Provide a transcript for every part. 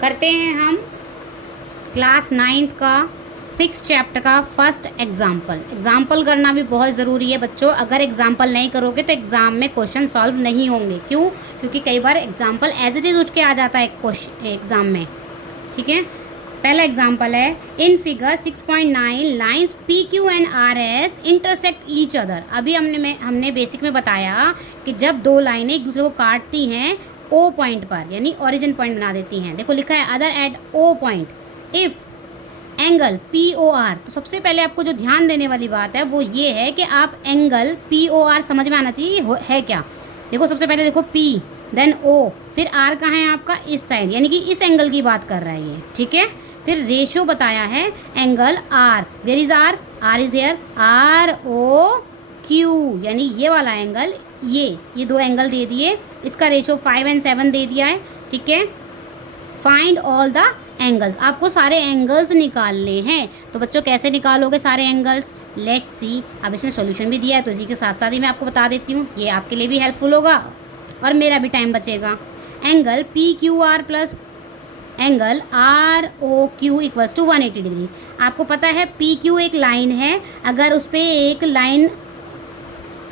करते हैं हम क्लास 9th का 6 चैप्टर का फर्स्ट एग्जाम्पल करना भी बहुत ज़रूरी है बच्चों। अगर एग्जाम्पल नहीं करोगे तो एग्ज़ाम में क्वेश्चन सॉल्व नहीं होंगे। क्यों? क्योंकि कई बार एग्जाम्पल एज इट इज़ उठ के आ जाता है क्वेश्चन एग्ज़ाम में। ठीक है, पहला एग्जाम्पल है in figure 6.9 lines P Q and R S intersect each other. अभी हमने बेसिक में बताया कि जब दो लाइनें एक दूसरे को काटती हैं ओ पॉइंट पर, यानी ओरिजिन पॉइंट बना देती हैं। देखो लिखा है other at O point if angle P O R. तो सबसे पहले आपको जो ध्यान देने वाली बात है वो ये है कि आप एंगल पी ओ आर समझ में आना चाहिए है क्या। देखो सबसे पहले देखो पी, देन ओ, फिर आर कहाँ है आपका इस साइड, यानी कि इस एंगल की बात कर रहा है ये। ठीक है, फिर रेशो बताया है angle R. Where is R? R is here, R O Q, यानी ये वाला एंगल, ये दो एंगल दे दिए, इसका रेशो 5 और 7 दे दिया है। ठीक है, फाइंड ऑल द एंगल्स, आपको सारे एंगल्स निकालने हैं। तो बच्चों कैसे निकालोगे सारे एंगल्स? Let's see. अब इसमें सॉल्यूशन भी दिया है तो इसी के साथ साथ ही मैं आपको बता देती हूँ, ये आपके लिए भी हेल्पफुल होगा और मेरा भी टाइम बचेगा। Angle P Q R plus angle R O Q equals to 180 degree. आपको पता है पी क्यू एक लाइन है, अगर उस पर एक लाइन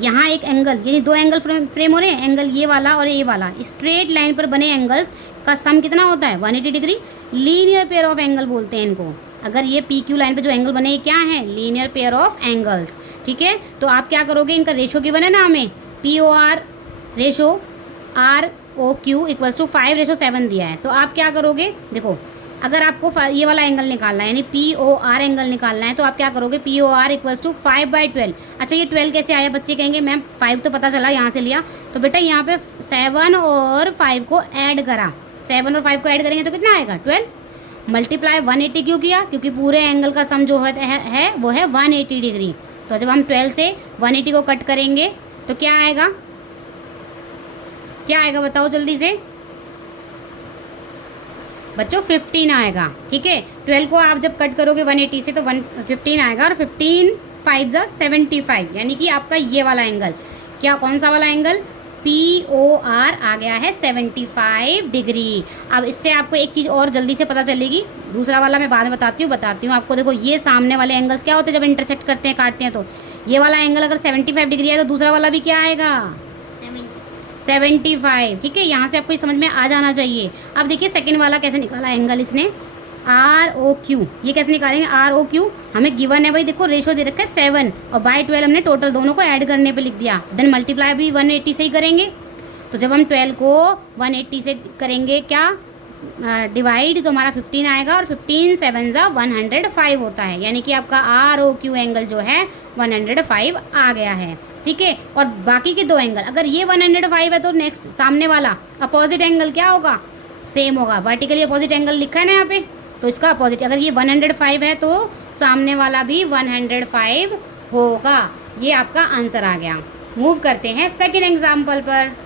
यहाँ एक एंगल, यानी दो एंगल फ्रेम हो रहे हैं, एंगल ये वाला और ये वाला, स्ट्रेट लाइन पर बने एंगल्स का सम कितना होता है? 180 degree. Linear pair of angle बोलते हैं इनको। अगर ये पी क्यू लाइन पे जो एंगल बने ये क्या है? Linear pair of angles. ठीक है, तो आप क्या करोगे, इनका रेशो की बने ना हमें, P O R ratio R O Q equals to 5:7 दिया है। तो आप क्या करोगे, देखो अगर आपको ये वाला एंगल निकालना है यानी पी ओ आर एंगल निकालना है तो आप क्या करोगे, P O R equals to 5/12। अच्छा ये 12 कैसे आया? बच्चे कहेंगे मैम 5 तो पता चला यहाँ से लिया, तो बेटा यहाँ पे 7 और 5 को ऐड करा, 7 और 5 को ऐड करेंगे तो कितना आएगा? 12 मल्टीप्लाई 180 क्यों किया? क्योंकि पूरे एंगल का सम जो है वो है 180 डिग्री। तो जब हम 12 से 180 को कट करेंगे तो क्या आएगा? क्या आएगा बताओ जल्दी से बच्चों? 15 आएगा। ठीक है, 12 को आप जब कट करोगे 180 से तो 15 आएगा, और 15 5 जा 75, यानी कि आपका ये वाला एंगल, क्या कौन सा वाला एंगल? पी ओ आर आ गया है 75 डिग्री। अब इससे आपको एक चीज़ और जल्दी से पता चलेगी, दूसरा वाला मैं बाद में बताती हूँ आपको। देखो ये सामने वाले एंगल्स क्या होते हैं जब इंटरसेक्ट करते हैं, काटते हैं, तो ये वाला एंगल अगर 75 डिग्री है तो दूसरा वाला भी क्या आएगा? 75। ठीक है, यहाँ से आपको ये समझ में आ जाना चाहिए। अब देखिए सेकंड वाला कैसे निकाला एंगल इसने, आर ओ क्यू। ये कैसे निकालेंगे आर ओ क्यू? हमें गिवन है भाई, देखो रेशो दे रखा है 7 और बाय 12 हमने टोटल दोनों को ऐड करने पे लिख दिया, देन मल्टीप्लाई भी 180 से ही करेंगे। तो जब हम 12 को 180 से करेंगे क्या डिवाइड, तो हमारा 15 आएगा, और 15 7 जा 105 होता है, यानी कि आपका आर ओ क्यू एंगल जो है 105 आ गया है। ठीक है, और बाकी के दो एंगल, अगर ये 105 है तो नेक्स्ट सामने वाला अपोजिट एंगल क्या होगा? सेम होगा। वर्टिकली अपोजिट एंगल लिखा है ना यहाँ पे, तो इसका अपोजिट, अगर ये 105 है तो सामने वाला भी 105 होगा। ये आपका आंसर आ गया। मूव करते हैं सेकेंड एग्जाम्पल पर।